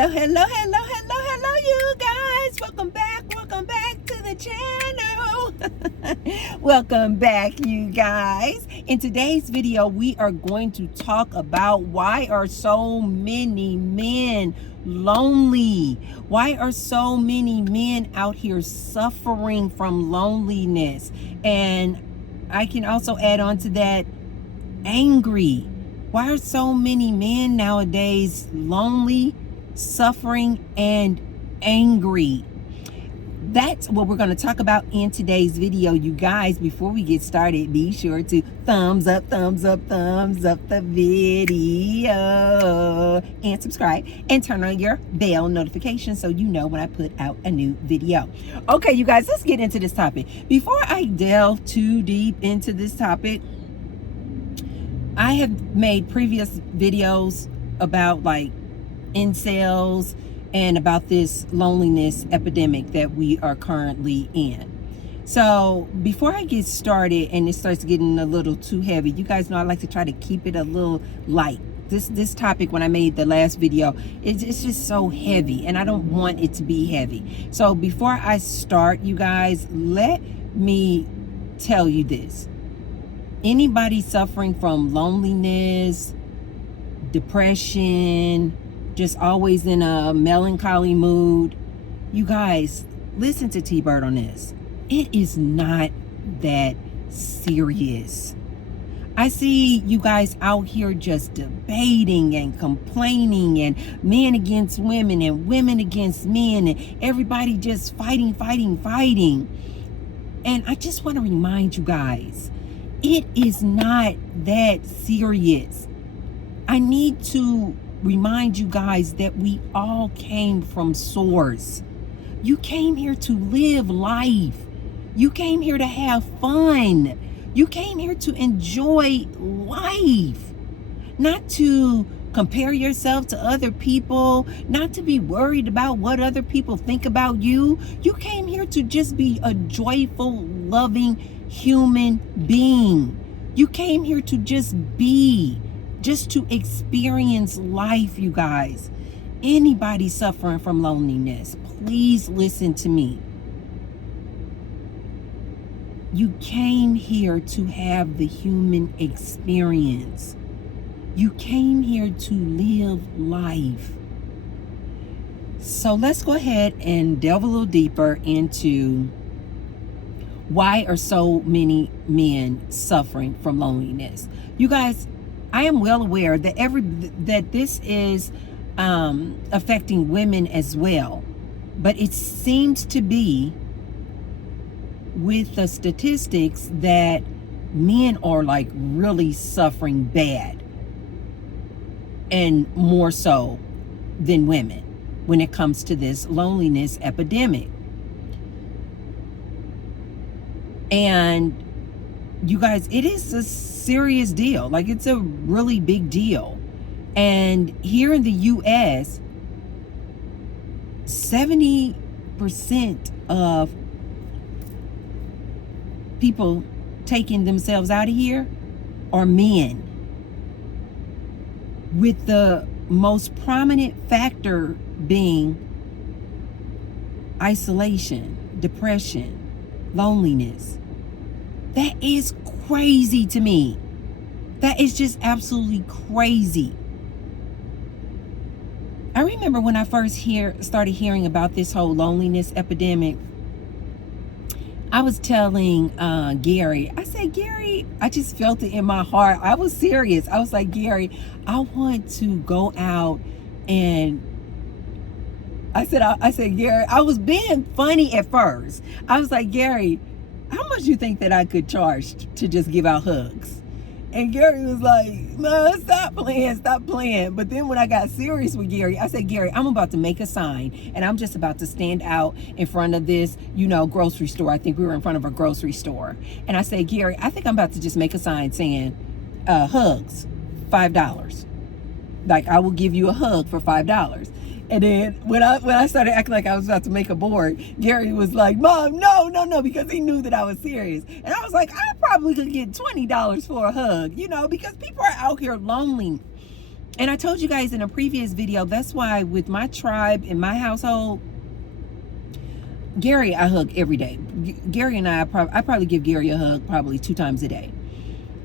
Hello, you guys. Welcome back to the channel. Welcome back, you guys. In today's video, we are going to talk about why are so many men lonely? Why are so many men out here suffering from loneliness? And I can also add on to that, angry. Why are so many men nowadays lonely, suffering, and angry? That's what we're going to talk about in today's video, you guys. Before we get started, be sure to thumbs up the video and subscribe and turn on your bell notification so you know when I put out a new video. Okay, you guys, let's get into this topic. Before I delve too deep into this topic, I have made previous videos about like incels and about this loneliness epidemic that we are currently in. So before I get started and it starts getting a little too heavy, you guys know I like to try to keep it a little light. This topic, when I made the last video, it's just so heavy and I don't want it to be heavy. So before I start, you guys, let me tell you this. Anybody suffering from loneliness, depression, just always in a melancholy mood, you guys, listen to T-Bird on this. It is not that serious. I see you guys out here just debating and complaining, and men against women and women against men, and everybody just fighting. And I just want to remind you guys, it is not that serious. I need to remind you guys that we all came from source. You came here to live life. You came here to have fun. You came here to enjoy life, not to compare yourself to other people, not to be worried about what other people think about you. You came here to just be a joyful, loving human being. You came here to just be, just to experience life, you guys. Anybody suffering from loneliness, please listen to me. You came here to have the human experience. You came here to live life. So let's go ahead and delve a little deeper into why are so many men suffering from loneliness. You guys, I am well aware that this is affecting women as well, but it seems to be, with the statistics, that men are like really suffering bad, and more so than women when it comes to this loneliness epidemic. And you guys, it is a serious deal. Like, it's a really big deal. And here in the US, 70% of people taking themselves out of here are men, with the most prominent factor being isolation, depression, loneliness. That is crazy to me. That is just absolutely crazy. I remember when I first started hearing about this whole loneliness epidemic, I was telling Gary, I said, Gary, I just felt it in my heart. I was serious. I was like, Gary, I want to go out and I said, Gary, I was being funny at first. I was like, Gary, how much you think that I could charge to just give out hugs? And Gary was like, no, stop playing. But then when I got serious with Gary, I said, Gary, I'm about to make a sign, and I'm just about to stand out in front of this, grocery store. I think we were in front of a grocery store. And I said, Gary, I think I'm about to just make a sign saying, hugs, $5. Like, I will give you a hug for $5. And then when I started acting like I was about to make a board, Gary was like, Mom, no, because he knew that I was serious. And I was like, I probably could get $20 for a hug, because people are out here lonely. And I told you guys in a previous video, that's why with my tribe in my household, Gary, I hug every day. Gary and I probably give Gary a hug probably 2 times a day.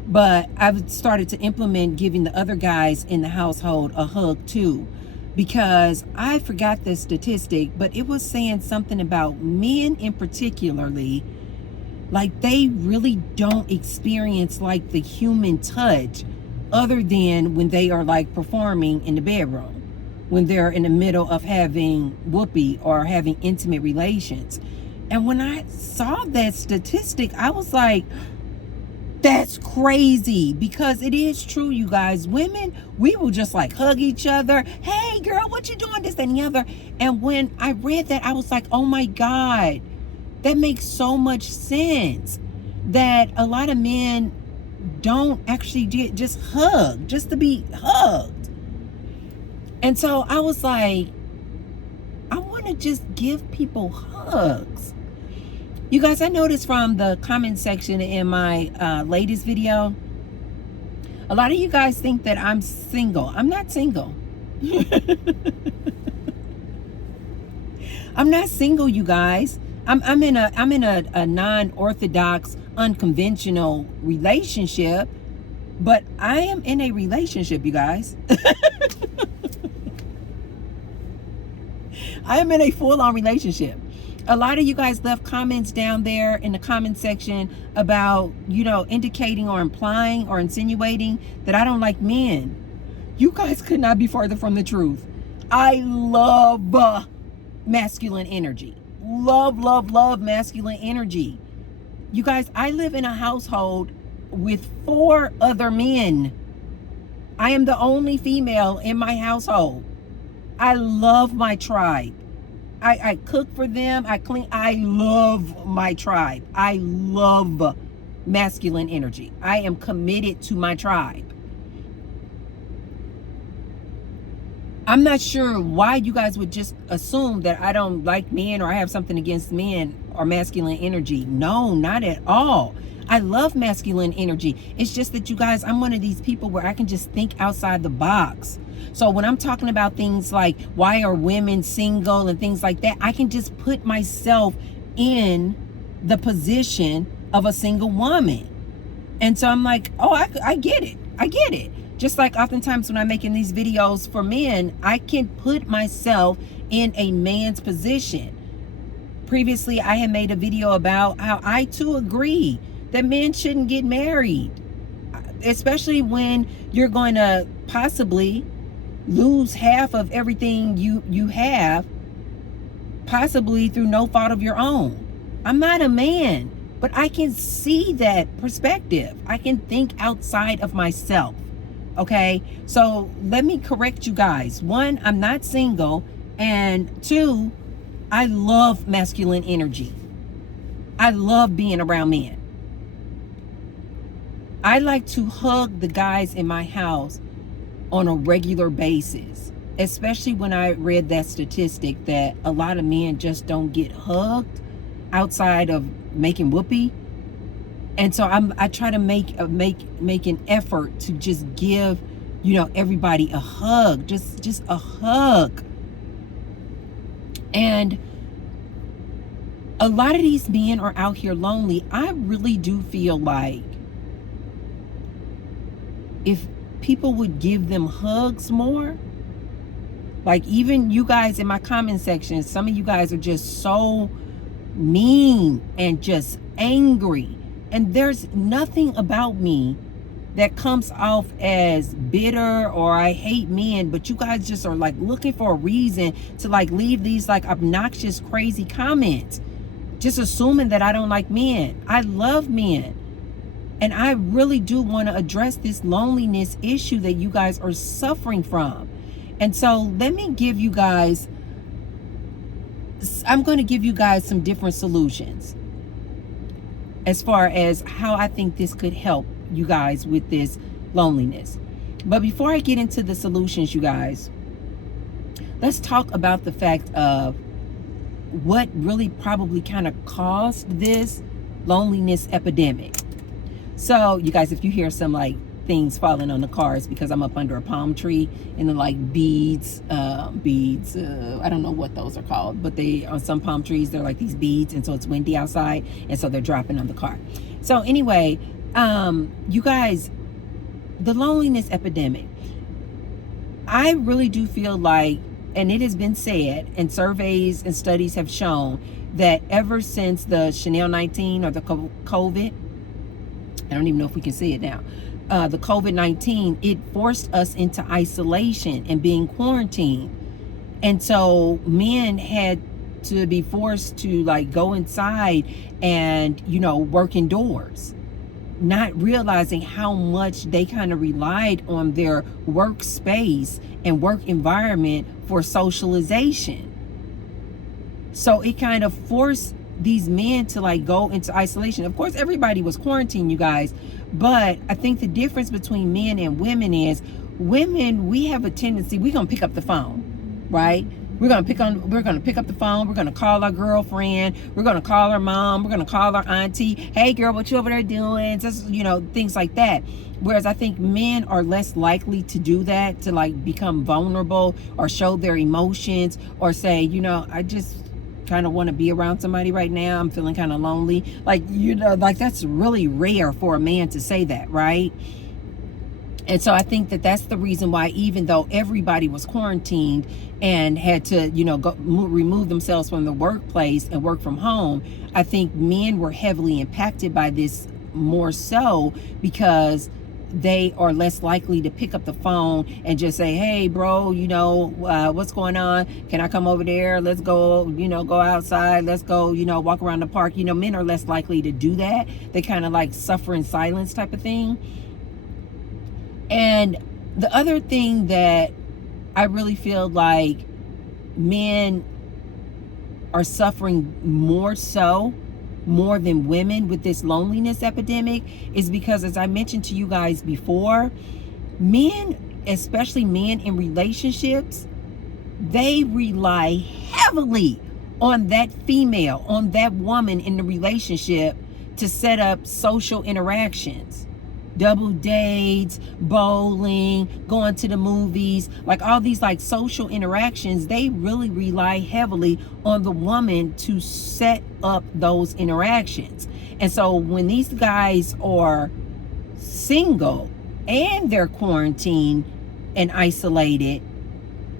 But I've started to implement giving the other guys in the household a hug too, because I forgot the statistic, but it was saying something about men in particularly, like they really don't experience like the human touch other than when they are like performing in the bedroom, when they're in the middle of having whoopee or having intimate relations. And when I saw that statistic, I was like, that's crazy, because it is true, you guys. Women, we will just like hug each other. Hey girl, what you doing? This, that, and the other. And when I read that, I was like, oh my God, that makes so much sense, that a lot of men don't actually just hug, just to be hugged. And so I was like, I want to just give people hugs. You guys, I noticed from the comment section in my latest video, a lot of you guys think that I'm single. I'm not single. I'm not single, you guys. I'm in a non-orthodox, unconventional relationship, but I am in a relationship, you guys. I am in a full-on relationship. A lot of you guys left comments down there in the comment section about, you know, indicating or implying or insinuating that I don't like men. You guys could not be farther from the truth. I love masculine energy. Love masculine energy. You guys, I live in a household with 4 other men. I am the only female in my household. I love my tribe. I cook for them. I clean. I love my tribe. I love masculine energy. I am committed to my tribe. I'm not sure why you guys would just assume that I don't like men or I have something against men or masculine energy. No, not at all. I love masculine energy. It's just that, you guys, I'm one of these people where I can just think outside the box. So when I'm talking about things like why are women single and things like that, I can just put myself in the position of a single woman. And so I'm like, oh, I get it. I get it. Just like oftentimes when I'm making these videos for men, I can put myself in a man's position. Previously, I had made a video about how I too agree that men shouldn't get married, especially when you're going to possibly lose half of everything you have, possibly through no fault of your own. I'm not a man, but I can see that perspective. I can think outside of myself. Okay, so let me correct you guys. 1, I'm not single, and 2, I love masculine energy. I love being around men. I like to hug the guys in my house on a regular basis, especially when I read that statistic that a lot of men just don't get hugged outside of making whoopee. And so I try to make an effort to just give, you know, everybody a hug, just a hug. And a lot of these men are out here lonely. I really do feel like if people would give them hugs more, like even you guys in my comment section, some of you guys are just so mean and just angry. And there's nothing about me that comes off as bitter or I hate men, but you guys just are like looking for a reason to like leave these like obnoxious, crazy comments, just assuming that I don't like men. I love men. And I really do want to address this loneliness issue that you guys are suffering from. And so let me give you guys, I'm going to give you guys some different solutions as far as how I think this could help you guys with this loneliness. But before I get into the solutions, you guys, let's talk about the fact of what really probably kind of caused this loneliness epidemic. So you guys, if you hear some like things falling on the cars because I'm up under a palm tree, and they're like beads. I don't know what those are called, but they on some palm trees they're like these beads, and so it's windy outside, and so they're dropping on the car. So anyway, you guys, the loneliness epidemic. I really do feel like, and it has been said, and surveys and studies have shown that ever since the Chanel 19 or the COVID, I don't even know if we can say it now, the COVID-19, it forced us into isolation and being quarantined. And so men had to be forced to like go inside and, work indoors, not realizing how much they kind of relied on their workspace and work environment for socialization. So it kind of forced these men to like go into isolation. Of course, everybody was quarantined, you guys, but I think the difference between men and women is women, we have a tendency, we're gonna pick up the phone, right? We're gonna pick up the phone. We're gonna call our girlfriend. We're gonna call our mom. We're gonna call our auntie. Hey girl, what you over there doing? Just, things like that. Whereas I think men are less likely to do that, to like become vulnerable or show their emotions or say, I just kind of want to be around somebody right now. I'm feeling kind of lonely. Like, that's really rare for a man to say that, right? And so I think that that's the reason why, even though everybody was quarantined and had to, remove themselves from the workplace and work from home, I think men were heavily impacted by this more so because they are less likely to pick up the phone and just say, hey, bro, what's going on? Can I come over there? Let's go, go outside. Let's go, walk around the park. Men are less likely to do that. They kind of like suffer in silence type of thing. And the other thing that I really feel like men are suffering more than women with this loneliness epidemic is because, as I mentioned to you guys before, men, especially men in relationships, they rely heavily on that female, on that woman in the relationship to set up social interactions. Double dates, bowling, going to the movies, like all these like social interactions, they really rely heavily on the woman to set up those interactions. And so when these guys are single and they're quarantined and isolated,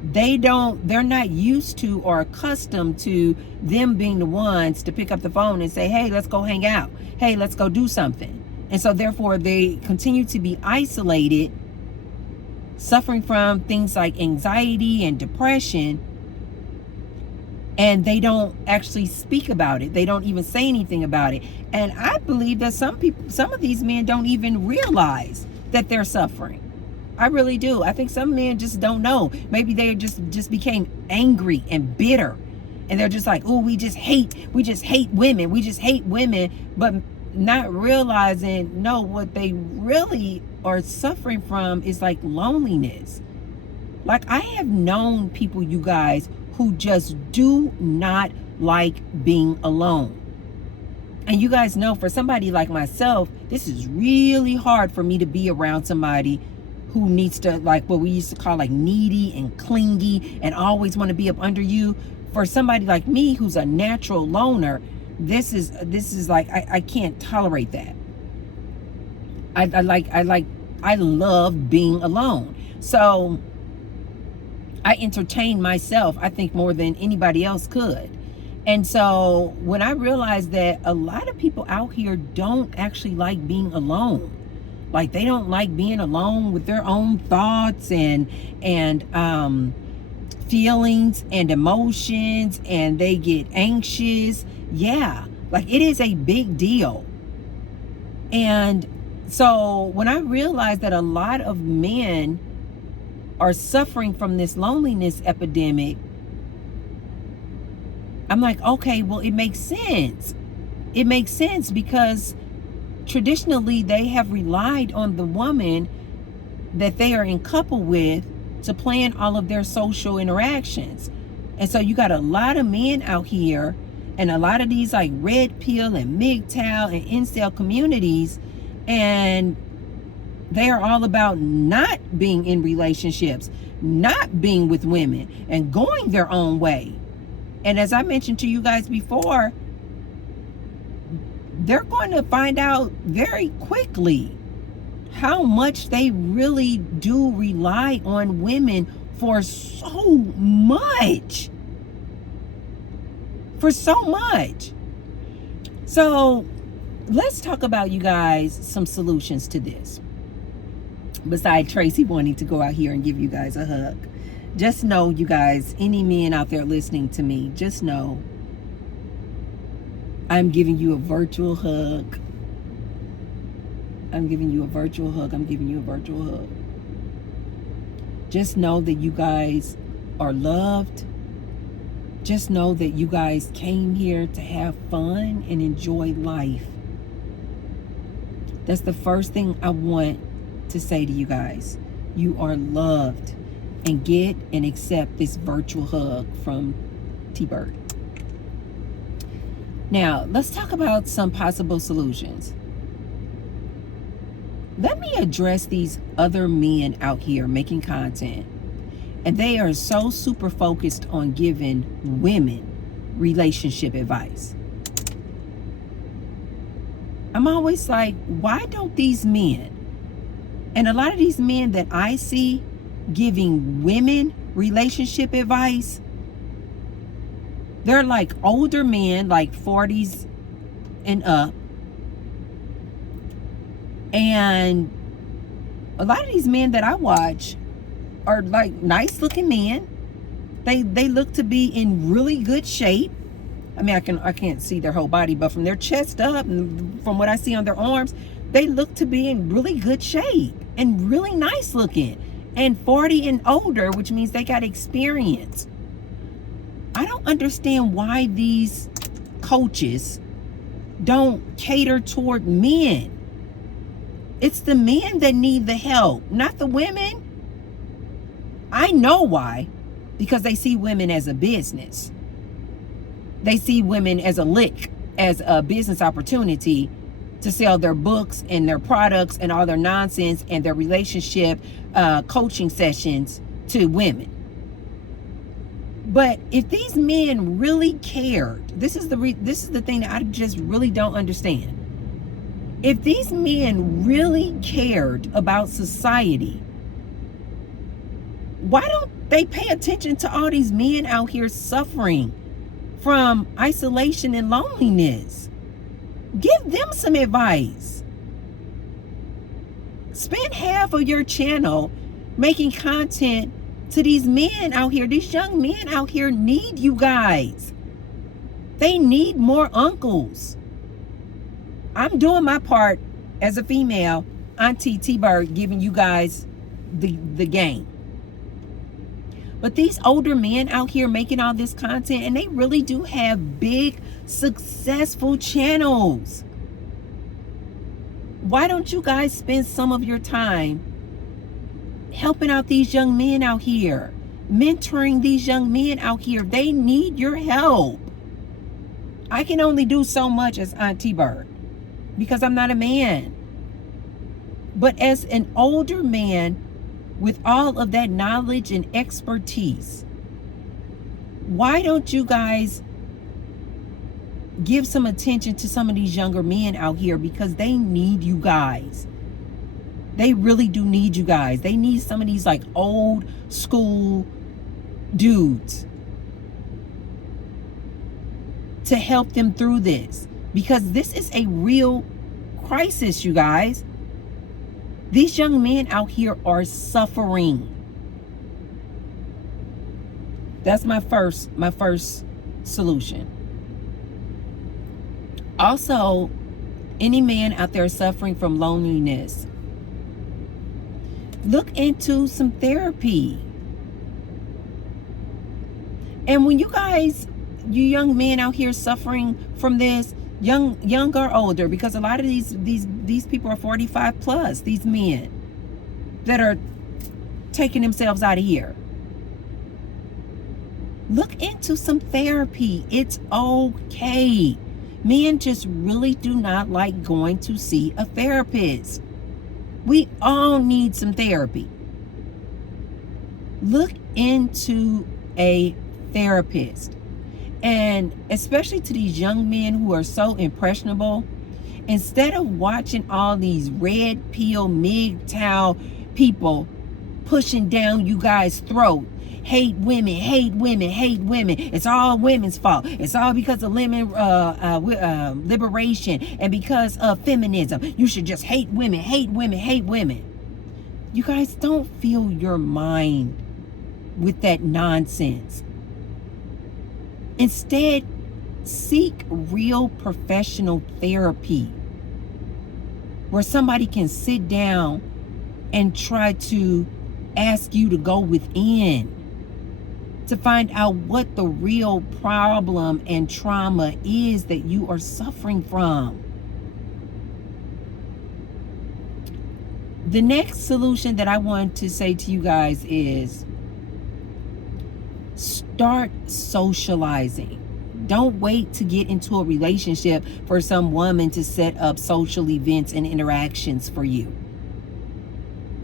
they're not used to or accustomed to them being the ones to pick up the phone and say, hey, let's go hang out. Hey, let's go do something. And so therefore they continue to be isolated, suffering from things like anxiety and depression, and they don't actually speak about it. They don't even say anything about it. And I believe that some of these men don't even realize that they're suffering. I really do. I think some men just don't know. Maybe they just became angry and bitter, and they're just like, oh, we just hate women. We just hate women, but not realizing, no, what they really are suffering from is like loneliness. Like, I have known people, you guys, who just do not like being alone. And you guys know, for somebody like myself, this is really hard for me to be around somebody who needs to, like what we used to call like needy and clingy and always want to be up under you. For somebody like me who's a natural loner, this is like, I can't tolerate that. I love being alone. So I entertain myself, I think, more than anybody else could. And so when I realized that a lot of people out here don't actually like being alone, like they don't like being alone with their own thoughts and feelings and emotions, and they get anxious. Yeah, like it is a big deal. And so when I realized that a lot of men are suffering from this loneliness epidemic, I'm like, okay, well, it makes sense. It makes sense because traditionally they have relied on the woman that they are in couple with to plan all of their social interactions. And so you got a lot of men out here and a lot of these like red pill and MGTOW and incel communities, and They are all about not being in relationships, not being with women, and going their own way. And as I mentioned to you guys before, they're going to find out very quickly how much they really do rely on women for so much. For so much. So let's talk about, you guys, some solutions to this. Besides Tracy wanting to go out here and give you guys a hug. Just know, you guys, any men out there listening to me, just know I'm giving you a virtual hug. I'm giving you a virtual hug. I'm giving you a virtual hug. Just know that you guys are loved. Just know that you guys came here to have fun and enjoy life. That's the first thing I want to say to you guys. You are loved. And get and accept this virtual hug from T-Bird. Now, let's talk about some possible solutions. Let me address these other men out here making content. And they are so super focused on giving women relationship advice. I'm always like, why don't these men, and a lot of these men that I see giving women relationship advice, they're like older men, like 40s and up. And a lot of these men that I watch are like nice looking men. They look to be in really good shape. I mean, I can't see their whole body, but from their chest up and from what I see on their arms, they look to be in really good shape and really nice looking. And 40 and older, which means they got experience. I don't understand why these coaches don't cater toward men. It's the men that need the help, not the women. I know why. Because they see women as a business. They see women as a lick, as a business opportunity to sell their books and their products and all their nonsense and their relationship coaching sessions to women. But if these men really cared, this is the thing that I just really don't understand. If these men really cared about society, why don't they pay attention to all these men out here suffering from isolation and loneliness? Give them some advice. Spend half of your channel making content to these men out here. These young men out here need you guys. They need more uncles. I'm doing my part as a female, Auntie T-Bird, giving you guys the game. But these older men out here making all this content, and they really do have big, successful channels. Why don't you guys spend some of your time helping out these young men out here, mentoring these young men out here? They need your help. I can only do so much as Auntie Bird because I'm not a man. But as an older man with all of that knowledge and expertise, why don't you guys give some attention to some of these younger men out here? Because they need you guys. They really do need you guys. They need some of these like old school dudes to help them through this, because this is a real crisis, you guys. These young men out here are suffering. That's my first solution. Also, any man out there suffering from loneliness, look into some therapy. And when you guys, you young men out here suffering from this, young or older, because a lot of these people are 45 plus, these men that are taking themselves out of here. Look into some therapy. It's okay. Men just really do not like going to see a therapist. We all need some therapy. Look into a therapist. And especially to these young men who are so impressionable, instead of watching all these red pill MGTOW people pushing down you guys' throat, hate women, hate women, hate women, it's all women's fault, it's all because of liberation and because of feminism, you should just hate women, hate women, hate women. You guys, don't fill your mind with that nonsense. Instead, seek real professional therapy where somebody can sit down and try to ask you to go within to find out what the real problem and trauma is that you are suffering from. The next solution that I want to say to you guys is start socializing. Don't wait to get into a relationship for some woman to set up social events and interactions for you.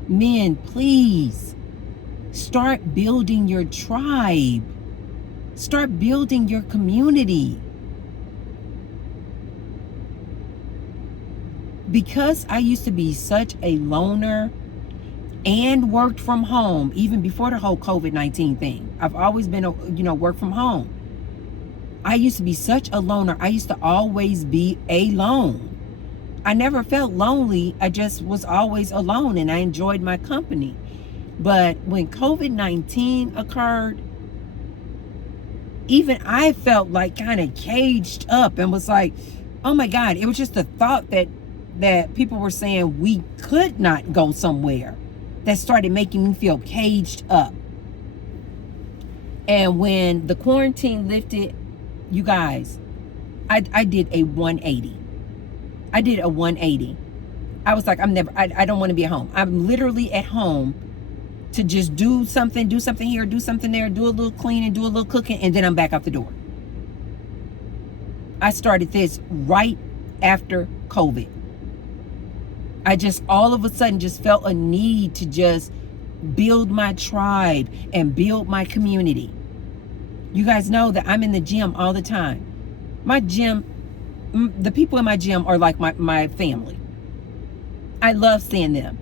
Men, please start building your tribe. Start building your community. Because I used to be such a loner and worked from home, even before the whole COVID-19 thing. I've always been, work from home. I used to be such a loner. I used to always be alone. I never felt lonely. I just was always alone and I enjoyed my company. But when COVID-19 occurred, even I felt like kind of caged up and was like, oh my God, it was just the thought that people were saying we could not go somewhere that started making me feel caged up. And when the quarantine lifted, you guys, I did a 180. I did a 180. I was like, I don't want to be at home. I'm literally at home to just do something here, do something there, do a little cleaning, do a little cooking, and then I'm back out the door. I started this right after COVID. I just all of a sudden just felt a need to just build my tribe and build my community. You guys know that I'm in the gym all the time. My gym, the people in my gym are like my family. I love seeing them.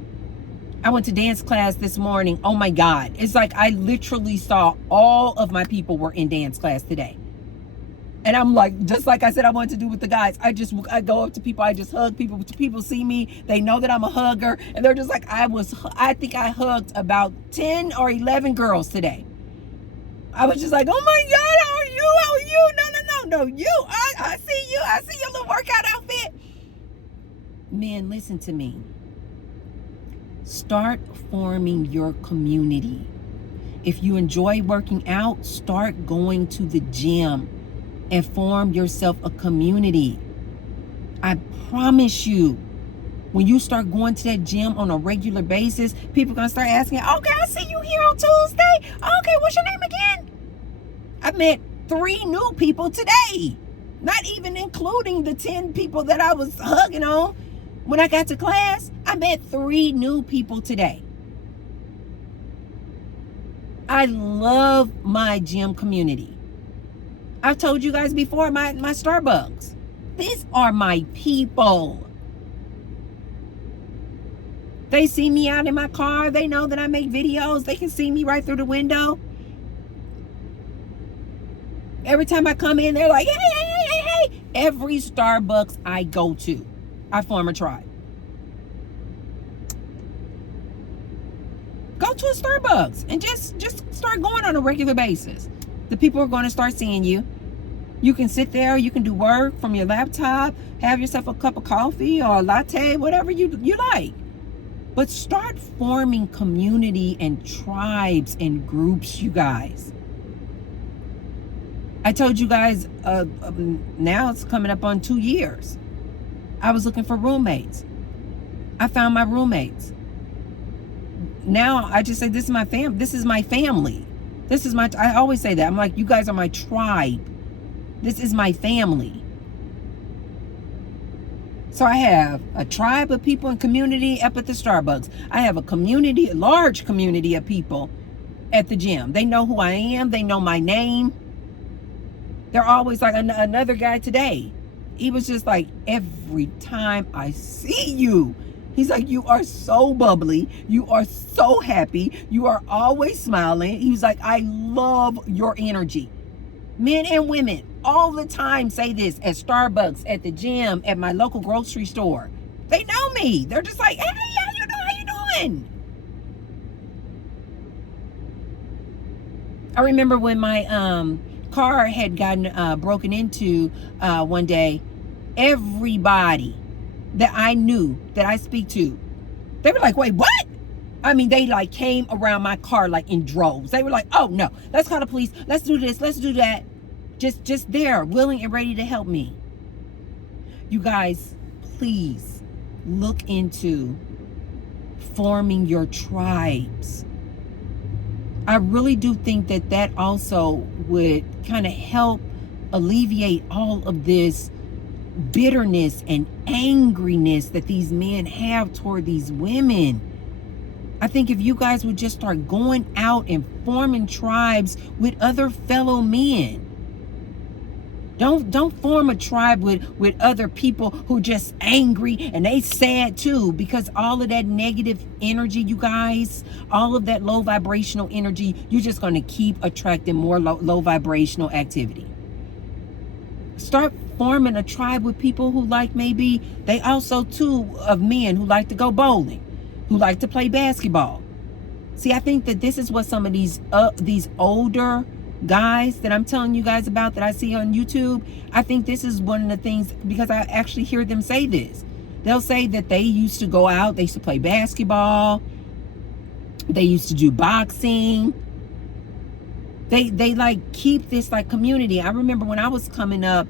I went to dance class this morning. Oh my God. It's like I literally saw all of my people were in dance class today. And I'm like, just like I said I wanted to do with the guys, I go up to people, I just hug people. People see me, they know that I'm a hugger, and they're just like, I think I hugged about 10 or 11 girls today. I was just like, oh my God, how are you? How are you? No, you. I see you. I see your little workout outfit. Men, listen to me. Start forming your community. If you enjoy working out, start going to the gym and form yourself a community. I promise you, when you start going to that gym on a regular basis, people are going to start asking, okay, I see you here on Tuesday. Okay, what's your name again? I met 3 new people today, not even including the 10 people that I was hugging on. When I got to class, I met 3 new people today. I love my gym community. I've told you guys before, my Starbucks. These are my people. They see me out in my car. They know that I make videos. They can see me right through the window. Every time I come in, they're like, hey. Every Starbucks I go to, I form a tribe. Go to a Starbucks and just start going on a regular basis. The people are going to start seeing you. You can sit there, you can do work from your laptop, have yourself a cup of coffee or a latte, whatever you like. But start forming community and tribes and groups, you guys. I told you guys, now it's coming up on 2 years. I was looking for roommates. I found my roommates. Now I just say, this is my family. This is my family. I always say that. I'm like, you guys are my tribe. This is my family. So I have a tribe of people and community up at the Starbucks. I have a large community of people at the gym. They know who I am. They know my name. They're always like, another guy today, he was just like, every time I see you, he's like, you are so bubbly. You are so happy. You are always smiling. He was like, I love your energy. Men and women all the time say this at Starbucks, at the gym, at my local grocery store. They know me. They're just like, hey, how you doing? How you doing? I remember when my car had gotten broken into one day, everybody that I knew, that I speak to, they were like, wait, what? I mean, they like came around my car like in droves. They were like, oh no, let's call the police. Let's do this. Let's do that. Just there, willing and ready to help me. You guys, please look into forming your tribes. I really do think that that also would kind of help alleviate all of this bitterness and angriness that these men have toward these women. I think if you guys would just start going out and forming tribes with other fellow men. Don't form a tribe with other people who just angry and they sad too, because all of that negative energy, you guys, all of that low vibrational energy, you're just going to keep attracting more low vibrational activity. Start forming a tribe with people who like, maybe they also too of men who like to go bowling, who like to play basketball. See, I think that this is what some of these older guys that I'm telling you guys about that I see on YouTube, I think this is one of the things, because I actually hear them say this. They'll say that they used to go out, they used to play basketball, they used to do boxing. They like keep this like community. I remember when I was coming up,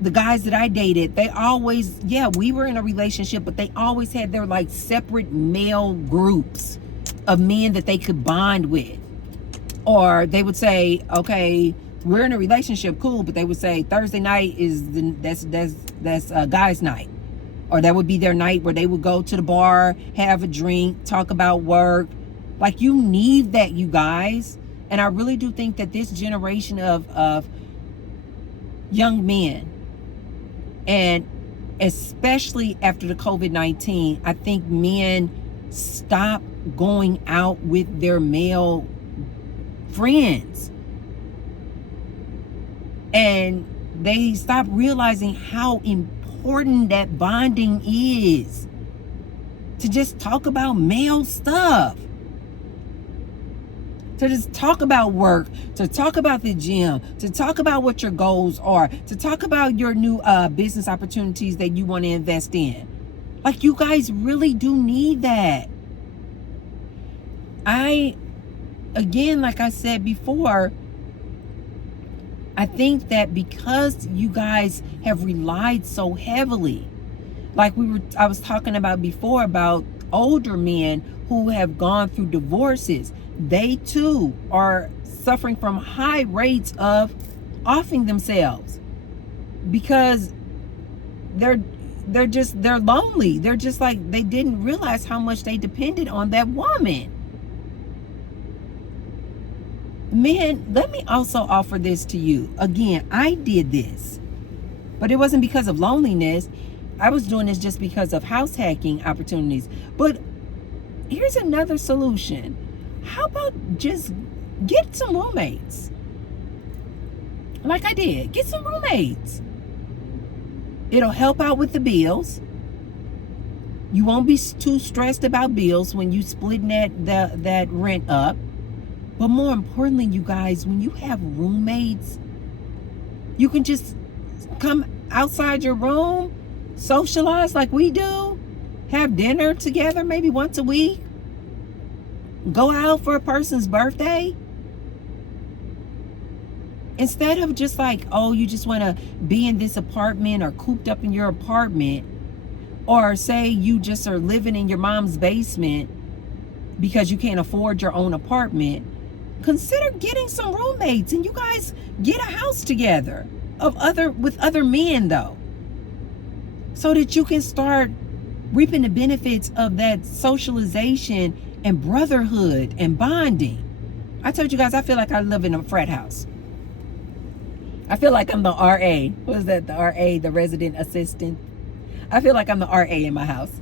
the guys that I dated, they always, yeah, we were in a relationship, but they always had their like separate male groups of men that they could bond with. Or they would say, okay, we're in a relationship, cool, but they would say Thursday night is that's guys' night. Or that would be their night where they would go to the bar, have a drink, talk about work. Like, you need that, you guys. And I really do think that this generation of young men, and especially after the COVID-19, I think men stop going out with their male friends, and they stop realizing how important that bonding is, to just talk about male stuff, to just talk about work, to talk about the gym, to talk about what your goals are, to talk about your new business opportunities that you want to invest in. Like, you guys really do need that. Again, like I said before, I think that because you guys have relied so heavily, like I was talking about before, about older men who have gone through divorces, they too are suffering from high rates of offing themselves, because they're lonely. They're just like, they didn't realize how much they depended on that woman. Men, let me also offer this to you. Again, I did this, but it wasn't because of loneliness. I was doing this just because of house hacking opportunities. But here's another solution. How about just get some roommates? Like I did. Get some roommates. It'll help out with the bills. You won't be too stressed about bills when you splitting that rent up. But more importantly, you guys, when you have roommates, you can just come outside your room, socialize like we do, have dinner together maybe once a week, go out for a person's birthday. Instead of just like, oh, you just want to be in this apartment or cooped up in your apartment, or say you just are living in your mom's basement because you can't afford your own apartment. Consider getting some roommates, and you guys get a house together with other men though. so that you can start reaping the benefits of that socialization and brotherhood and bonding. I told you guys, I feel like I live in a frat house. I feel like I'm the RA. What is that? The RA, the resident assistant. I feel like I'm the RA in my house.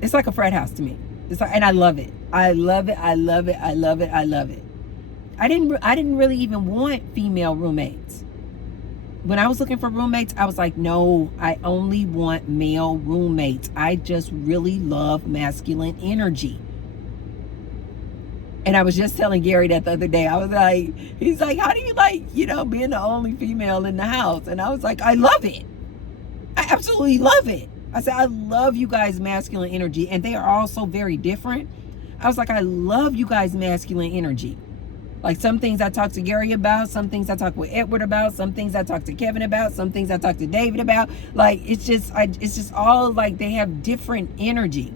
It's like a frat house to me. It's like, and I love it. I love it. I love it. I love it. I love it. I didn't really even want female roommates. When I was looking for roommates, I was like, no, I only want male roommates. I just really love masculine energy. And I was just telling Gary that the other day. I was like, he's like, how do you like, being the only female in the house? And I was like, I love it. I absolutely love it. I said, I love you guys' masculine energy. And they are all so very different. I was like, I love you guys' masculine energy. Like some things I talk to Gary about, some things I talk with Edward about, some things I talk to Kevin about, some things I talk to David about. Like, it's just all like they have different energy.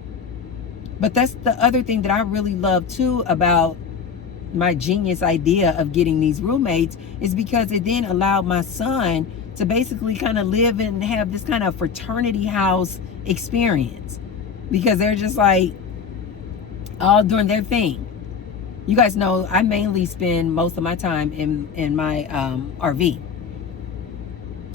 But that's the other thing that I really love too about my genius idea of getting these roommates, is because it then allowed my son to basically kind of live and have this kind of fraternity house experience, because they're just like all doing their thing. You guys know I mainly spend most of my time in my RV.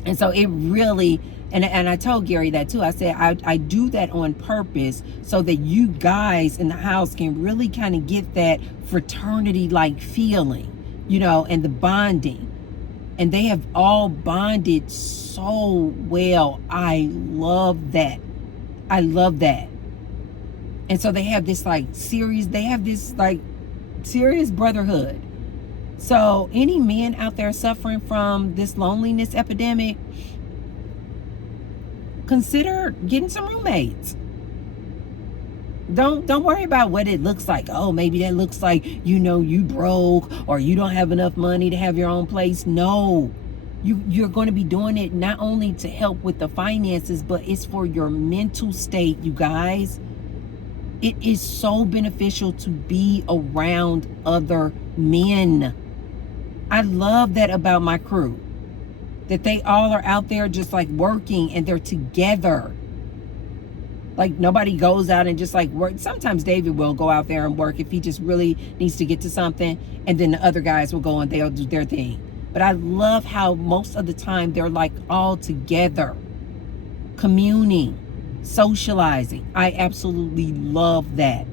And so it really, and I told Gary that too. I said, I do that on purpose so that you guys in the house can really kind of get that fraternity-like feeling, and the bonding. And they have all bonded so well. I love that. I love that. And so they have this serious brotherhood. So any men out there suffering from this loneliness epidemic, consider getting some roommates. Don't worry about what it looks like. Oh, maybe that looks like, you broke, or you don't have enough money to have your own place. No, you're going to be doing it not only to help with the finances, but it's for your mental state, you guys. It is so beneficial to be around other men. I love that about my crew, that they all are out there just like working, and they're together. Like nobody goes out and just like work. Sometimes David will go out there and work if he just really needs to get to something, and then the other guys will go and they'll do their thing. But I love how most of the time they're like all together, communing, socializing. I absolutely love that.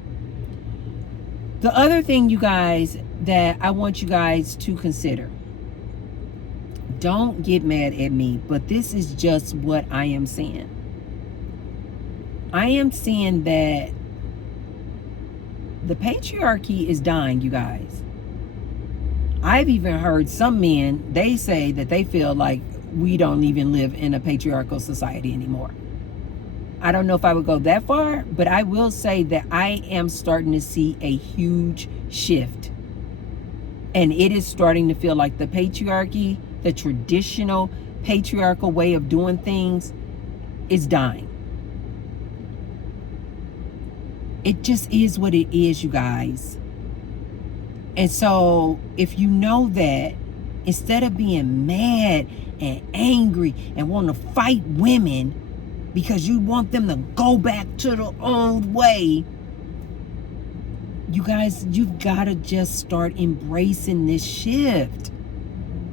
The other thing, you guys, that I want you guys to consider, don't get mad at me, but this is just what I am seeing. I am seeing that the patriarchy is dying, you guys. I've even heard some men, they say that they feel like we don't even live in a patriarchal society anymore. I don't know if I would go that far, but I will say that I am starting to see a huge shift. And it is starting to feel like the patriarchy, the traditional patriarchal way of doing things, is dying. It just is what it is, you guys. And so if you know that, instead of being mad and angry and wanting to fight women because you want them to go back to the old way, you guys, you've got to just start embracing this shift.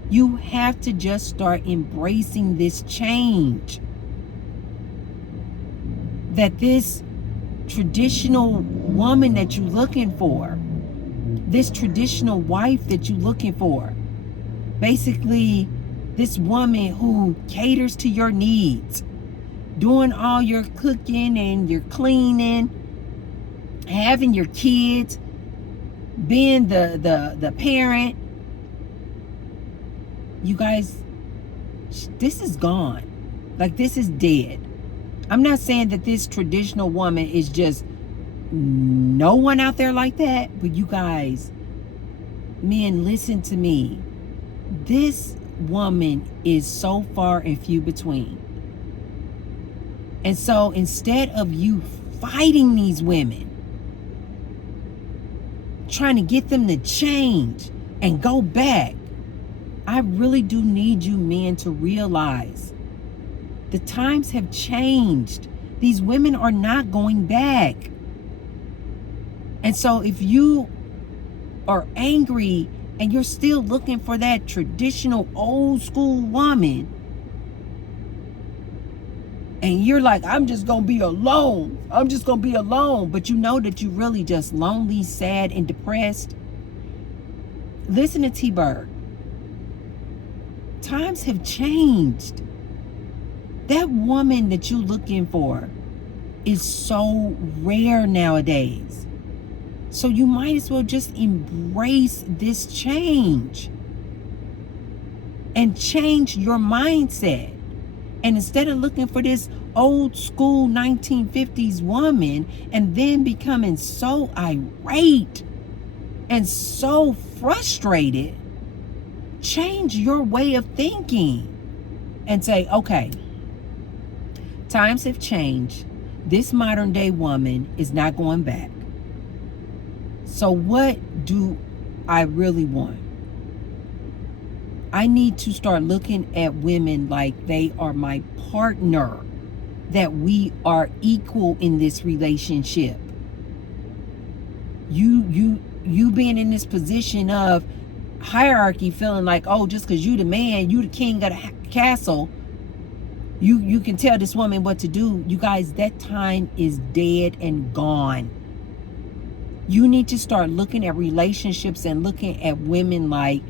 You have to just start embracing this change. That this traditional woman that you're looking for, this traditional wife that you're looking for, basically this woman who caters to your needs, doing all your cooking and your cleaning, having your kids, being the parent. You guys, this is gone. Like, this is dead. I'm not saying that this traditional woman is just no one out there like that, but you guys, men, listen to me. This woman is so far and few between. And so instead of you fighting these women, trying to get them to change and go back, I really do need you men to realize The times have changed. These women are not going back. And so if you are angry and you're still looking for that traditional old school woman, and you're like, I'm just going to be alone. I'm just going to be alone. But you know that you're really just lonely, sad, and depressed. Listen to T-Bird. Times have changed. That woman that you're looking for is so rare nowadays. So you might as well just embrace this change and change your mindset. And instead of looking for this old school 1950s woman and then becoming so irate and so frustrated, change your way of thinking and say, okay, times have changed. This modern day woman is not going back. So what do I really want? I need to start looking at women like they are my partner, that we are equal in this relationship. You being in this position of hierarchy, feeling like, oh, just because you the man, you the king of the castle, you can tell this woman what to do. You guys, that time is dead and gone. You need to start looking at relationships and looking at women like,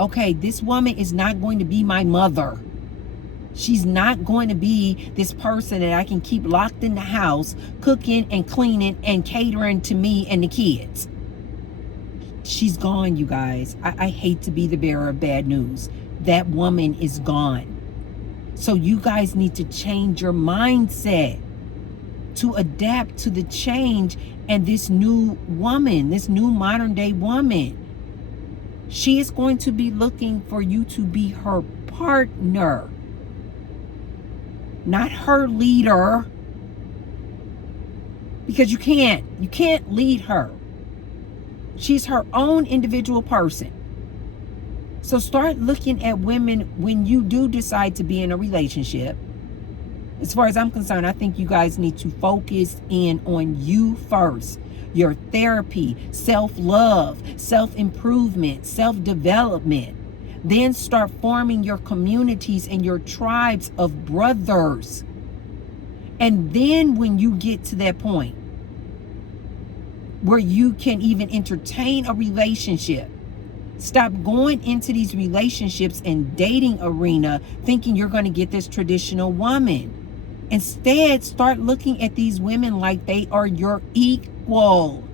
okay, this woman is not going to be my mother. She's not going to be this person that I can keep locked in the house, cooking and cleaning and catering to me and the kids. She's gone, you guys. I hate to be the bearer of bad news. That woman is gone. So you guys need to change your mindset to adapt to the change and this new woman, this new modern day woman. She is going to be looking for you to be her partner, not her leader, because you can't lead her. She's her own individual person. So start looking at women when you do decide to be in a relationship. As far as I'm concerned, I think you guys need to focus in on you first. Your therapy, self-love, self-improvement, self-development. Then start forming your communities and your tribes of brothers. And then when you get to that point where you can even entertain a relationship, stop going into these relationships and dating arena thinking you're going to get this traditional woman. Instead, start looking at these women like they are your equal.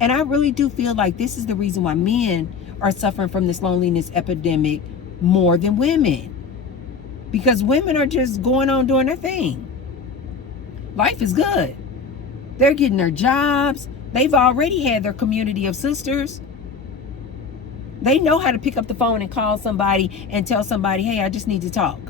And I really do feel like this is the reason why men are suffering from this loneliness epidemic more than women. Because women are just going on doing their thing. Life is good. They're getting their jobs. They've already had their community of sisters. They know how to pick up the phone and call somebody and tell somebody, hey, I just need to talk.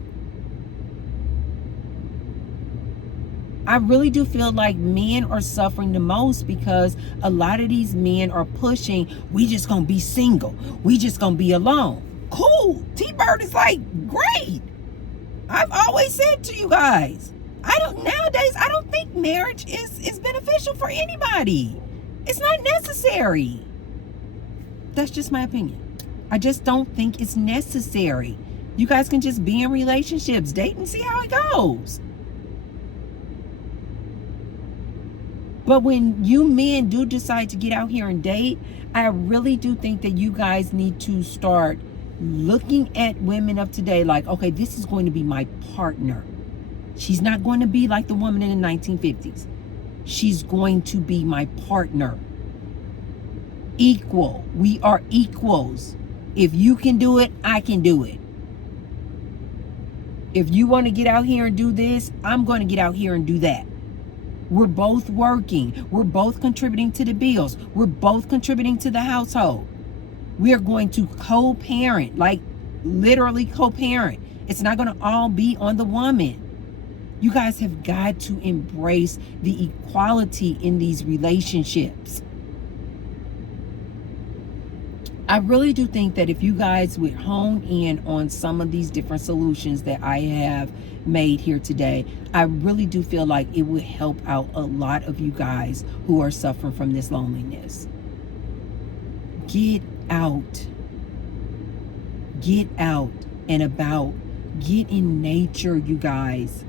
I really do feel like men are suffering the most because a lot of these men are pushing, we just gonna be single. We just gonna be alone. Cool. T-Bird is like, great. I've always said to you guys, nowadays, I don't think marriage is beneficial for anybody. It's not necessary. That's just my opinion. I just don't think it's necessary. You guys can just be in relationships, date and see how it goes. But when you men do decide to get out here and date, I really do think that you guys need to start looking at women of today like, okay, this is going to be my partner. She's not going to be like the woman in the 1950s. She's going to be my partner. Equal. We are equals. If you can do it, I can do it. If you want to get out here and do this, I'm going to get out here and do that. We're both working. We're both contributing to the bills. We're both contributing to the household. We are going to co-parent, like literally co-parent. It's not going to all be on the woman. You guys have got to embrace the equality in these relationships. I really do think that if you guys would hone in on some of these different solutions that I have made here today, I really do feel like it would help out a lot of you guys who are suffering from this loneliness. Get out. Get out and about. Get in nature, you guys.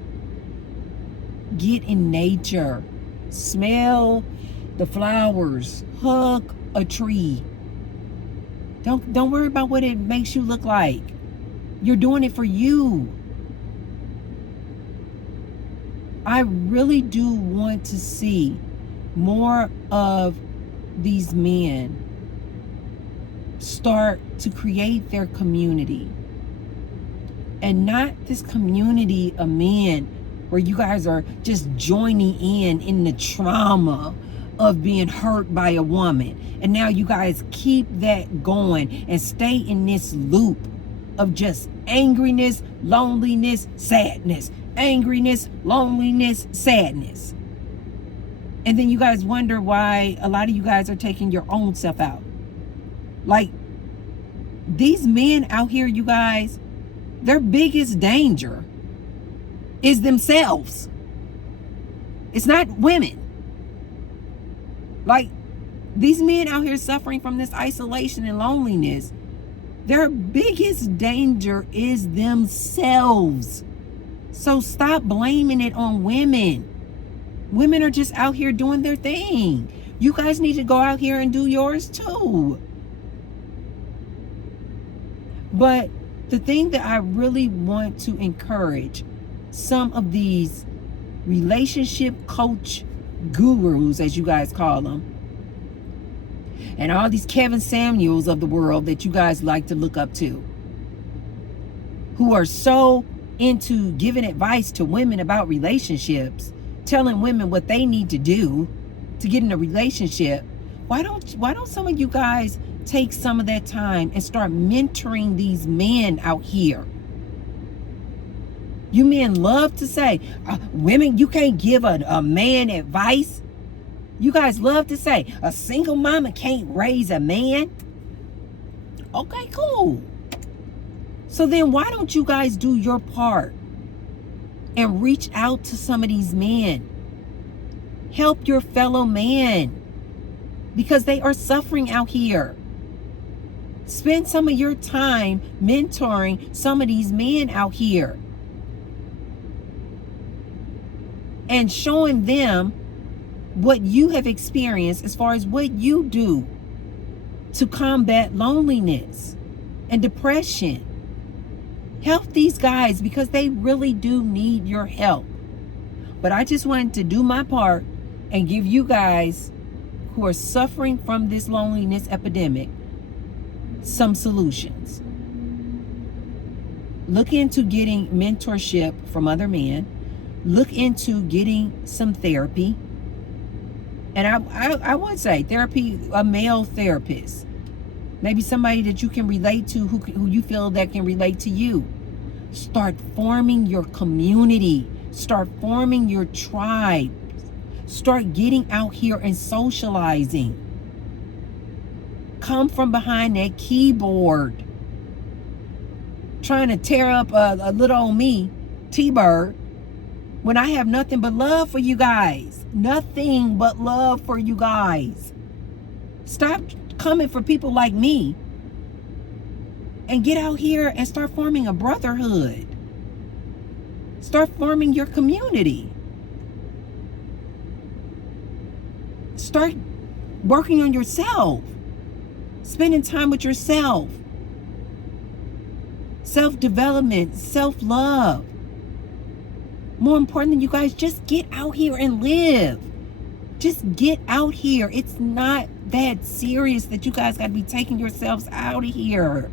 Get in nature. Smell the flowers. Hug a tree. Don't worry about what it makes you look like. You're doing it for you. I really do want to see more of these men start to create their community. And not this community of men where you guys are just joining in the trauma of being hurt by a woman. And now you guys keep that going and stay in this loop of just angriness, loneliness, sadness. Angriness, loneliness, sadness. And then you guys wonder why a lot of you guys are taking your own self out. Like, these men out here, you guys, their biggest danger is themselves. It's not women. Like, these men out here suffering from this isolation and loneliness, their biggest danger is themselves. So stop blaming it on women. Women are just out here doing their thing. You guys need to go out here and do yours too. But the thing that I really want to encourage some of these relationship coach gurus, as you guys call them, and all these Kevin Samuels of the world that you guys like to look up to, who are so into giving advice to women about relationships, telling women what they need to do to get in a relationship. Why don't some of you guys take some of that time and start mentoring these men out here? You men love to say, women, you can't give a man advice. You guys love to say, a single mama can't raise a man. Okay, cool. So then why don't you guys do your part and reach out to some of these men? Help your fellow man, because they are suffering out here. Spend some of your time mentoring some of these men out here and showing them what you have experienced as far as what you do to combat loneliness and depression. Help these guys, because they really do need your help. But I just wanted to do my part and give you guys who are suffering from this loneliness epidemic some solutions. Look into getting mentorship from other men. Look into getting some therapy. And I would say therapy, a male therapist. Maybe somebody that you can relate to, who you feel that can relate to you. Start forming your community. Start forming your tribe. Start getting out here and socializing. Come from behind that keyboard, trying to tear up a little old me, T-Bird, when I have nothing but love for you guys. Nothing but love for you guys. Stop coming for people like me and get out here and start forming a brotherhood. Start forming your community. Start working on yourself. Spending time with yourself. Self-development, self-love. More important than you guys, just get out here and live. Just get out here. It's not that serious that you guys got to be taking yourselves out of here.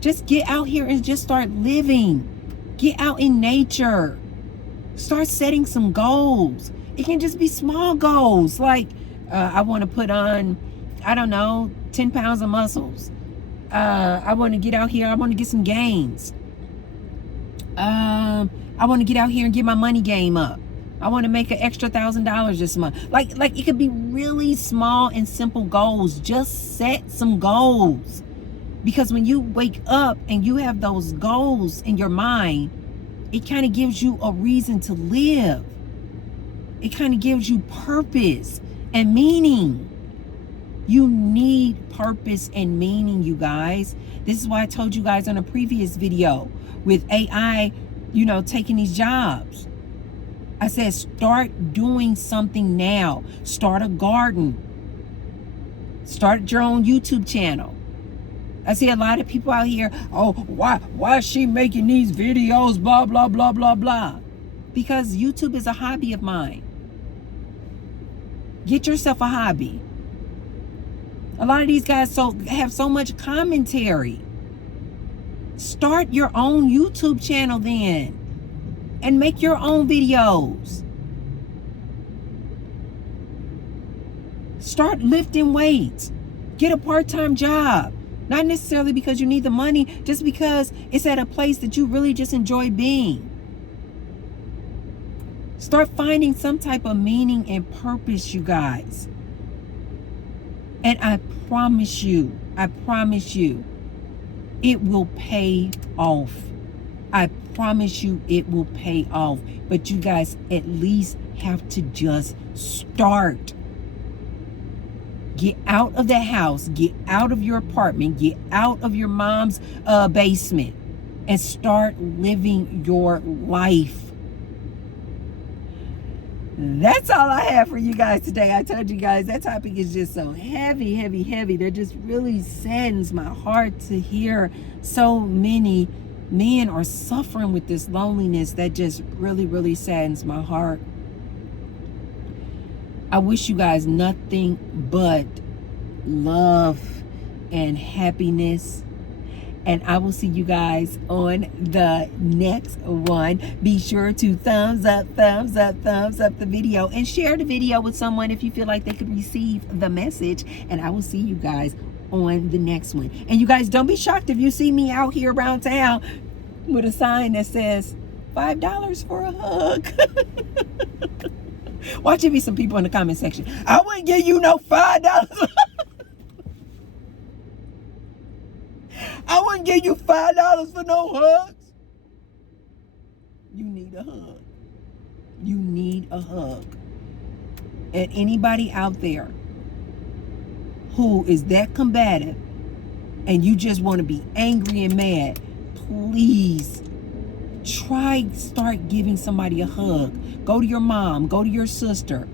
Just get out here and just start living. Get out in nature. Start setting some goals. It can just be small goals. Like, I want to put on, 10 pounds of muscles. I want to get out here. I want to get some gains. I want to get out here and get my money game up. I want to make an extra $1,000 this month. Like it could be really small and simple goals. Just set some goals. Because when you wake up and you have those goals in your mind, it kind of gives you a reason to live. It kind of gives you purpose and meaning. You need purpose and meaning, you guys. This is why I told you guys on a previous video with AI, taking these jobs. I said, start doing something now. Start a garden. Start your own YouTube channel. I see a lot of people out here, oh, why is she making these videos, blah, blah, blah, blah, blah. Because YouTube is a hobby of mine. Get yourself a hobby. A lot of these guys have so much commentary. Start your own YouTube channel then. And make your own videos. Start lifting weights. Get a part-time job. Not necessarily because you need the money, just because it's at a place that you really just enjoy being. Start finding some type of meaning and purpose, you guys. And I promise you, it will pay off. I promise you it will pay off. But you guys at least have to just start. Get out of the house, get out of your apartment, get out of your mom's basement, and start living your life. That's all I have for you guys today. I told you guys that topic is just so heavy. That just really saddens my heart to hear so many men are suffering with this loneliness. That just really saddens my heart. I wish you guys nothing but love and happiness. And I will see you guys on the next one. Be sure to thumbs up the video. And share the video with someone if you feel like they could receive the message. And I will see you guys on the next one. And you guys, don't be shocked if you see me out here around town with a sign that says $5 for a hug. Watch it be some people in the comment section. I wouldn't give you no $5. I wouldn't give you $5 for no hugs. You need a hug. You need a hug. And anybody out there who is that combative and you just want to be angry and mad, please start giving somebody a hug. Go to your mom, go to your sister,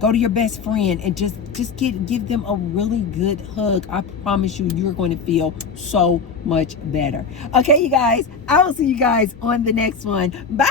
go to your best friend, and just give them a really good hug. I promise you, you're going to feel so much better. Okay, you guys, I will see you guys on the next one. Bye.